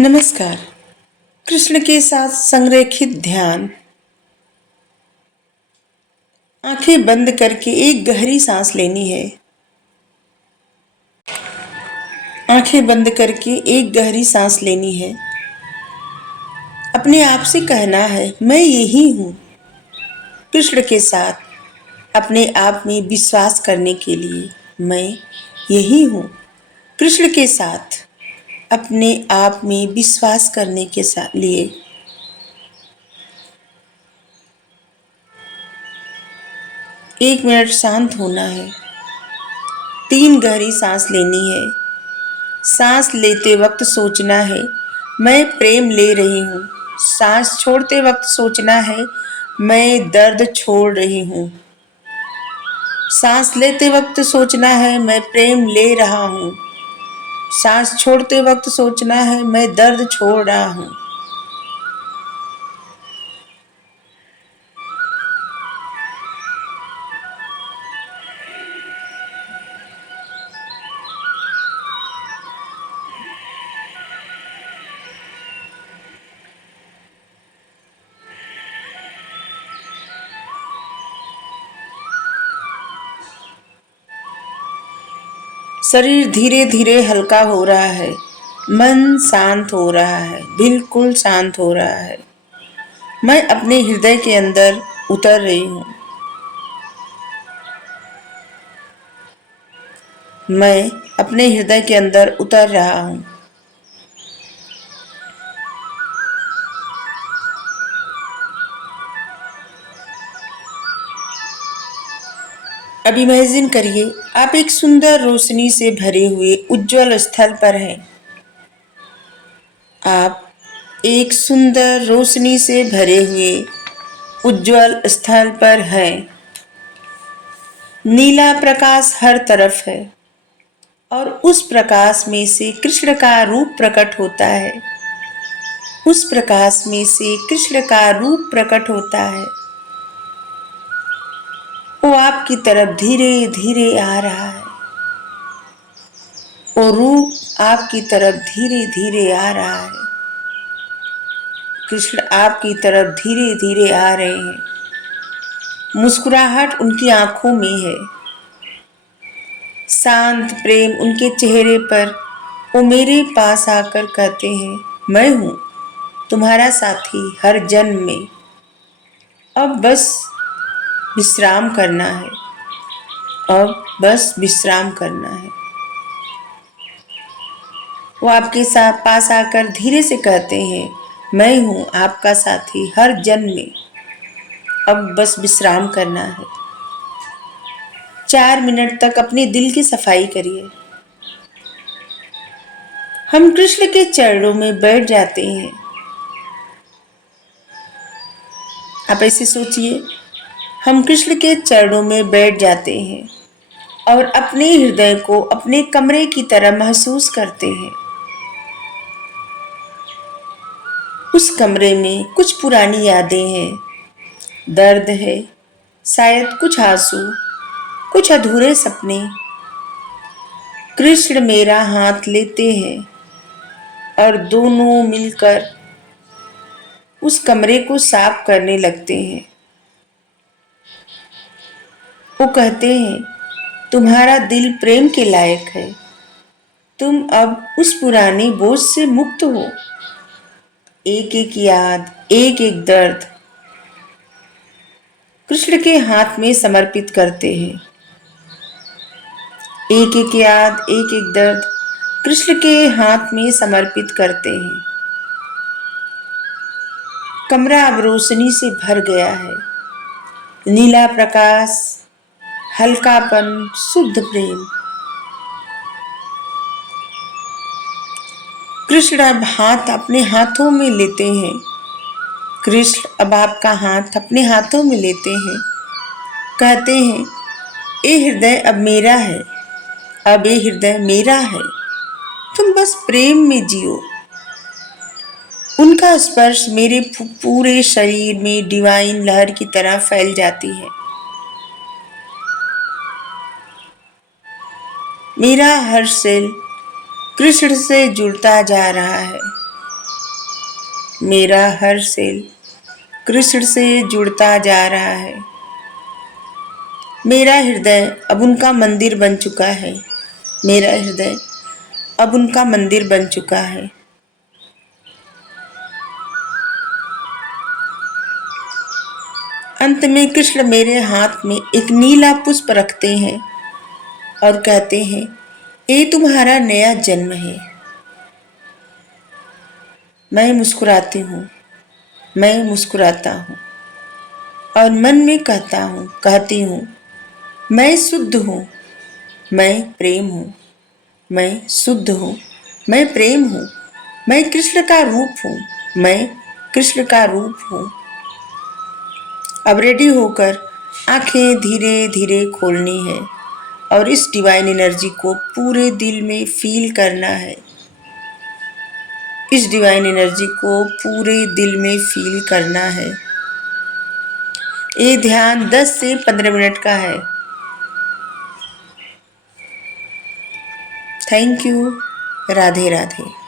नमस्कार। कृष्ण के साथ संरेखित ध्यान। आंखें बंद करके एक गहरी सांस लेनी है। आंखें बंद करके एक गहरी सांस लेनी है। अपने आप से कहना है, मैं यही हूँ। कृष्ण के साथ अपने आप में विश्वास करने के लिए, मैं यही हूँ। कृष्ण के साथ अपने आप में विश्वास करने के लिए 1 मिनट शांत होना है। 3 गहरी सांस लेनी है। सांस लेते वक्त सोचना है, मैं प्रेम ले रही हूँ। सांस छोड़ते वक्त सोचना है, मैं दर्द छोड़ रही हूँ। सांस लेते वक्त सोचना है, मैं प्रेम ले रहा हूँ। सांस छोड़ते वक्त सोचना है, मैं दर्द छोड़ रहा हूँ। शरीर धीरे धीरे हल्का हो रहा है। मन शांत हो रहा है, बिल्कुल शांत हो रहा है। मैं अपने हृदय के अंदर उतर रही हूँ। मैं अपने हृदय के अंदर उतर रहा हूँ। अब इमेजिन करिए, आप एक सुंदर रोशनी से भरे हुए उज्जवल स्थल पर हैं। आप एक सुंदर रोशनी से भरे हुए उज्जवल स्थल पर हैं। नीला प्रकाश हर तरफ है और उस प्रकाश में से कृष्ण का रूप प्रकट होता है। उस प्रकाश में से कृष्ण का रूप प्रकट होता है। वो आपकी तरफ धीरे धीरे आ रहा है। वो रूप आपकी तरफ धीरे धीरे आ रहा है। कृष्ण आपकी तरफ धीरे धीरे आ रहे हैं। मुस्कुराहट उनकी आंखों में है। शांत प्रेम उनके चेहरे पर। वो मेरे पास आकर कहते हैं, मैं हूं तुम्हारा साथी हर जन्म में। अब बस विश्राम करना है। अब बस विश्राम करना है। वो आपके साथ पास आकर धीरे से कहते हैं, मैं हूं आपका साथी हर जन्म में। अब बस विश्राम करना है। 4 मिनट तक अपने दिल की सफाई करिए। हम कृष्ण के चरणों में बैठ जाते हैं। आप ऐसे सोचिए, हम कृष्ण के चरणों में बैठ जाते हैं और अपने हृदय को अपने कमरे की तरह महसूस करते हैं। उस कमरे में कुछ पुरानी यादें हैं, दर्द है, शायद कुछ आंसू, कुछ अधूरे सपने। कृष्ण मेरा हाथ लेते हैं और दोनों मिलकर उस कमरे को साफ करने लगते हैं। वो कहते हैं, तुम्हारा दिल प्रेम के लायक है। तुम अब उस पुराने बोझ से मुक्त हो। एक एक याद, एक एक दर्द कृष्ण के हाथ में समर्पित करते हैं। एक एक याद, एक एक दर्द कृष्ण के हाथ में समर्पित करते हैं। कमरा अब रोशनी से भर गया है। नीला प्रकाश, हल्कापन, शुद्ध प्रेम। कृष्ण अब हाथ अपने हाथों में लेते हैं। कृष्ण अब आपका हाथ अपने हाथों में लेते हैं। कहते हैं, ये हृदय अब मेरा है। अब ये हृदय मेरा है। तुम बस प्रेम में जियो। उनका स्पर्श मेरे पूरे शरीर में डिवाइन लहर की तरह फैल जाती है। मेरा हर सेल कृष्ण से जुड़ता जा रहा है। मेरा हर सेल कृष्ण से जुड़ता जा रहा है। मेरा हृदय अब उनका मंदिर बन चुका है। मेरा हृदय अब उनका मंदिर बन चुका है। अंत में कृष्ण मेरे हाथ में एक नीला पुष्प रखते हैं और कहते हैं, ये तुम्हारा नया जन्म है। मैं मुस्कुराती हूँ, मैं मुस्कुराता हूँ और मन में कहती हूँ, मैं शुद्ध हूँ, मैं प्रेम हूँ, मैं शुद्ध हूँ, मैं प्रेम हूँ, मैं कृष्ण का रूप हूँ, मैं कृष्ण का रूप हूँ। अब रेडी होकर आंखें धीरे धीरे खोलनी है और इस डिवाइन एनर्जी को पूरे दिल में फील करना है। इस डिवाइन एनर्जी को पूरे दिल में फील करना है। ये ध्यान 10 से 15 मिनट का है। Thank you. राधे राधे।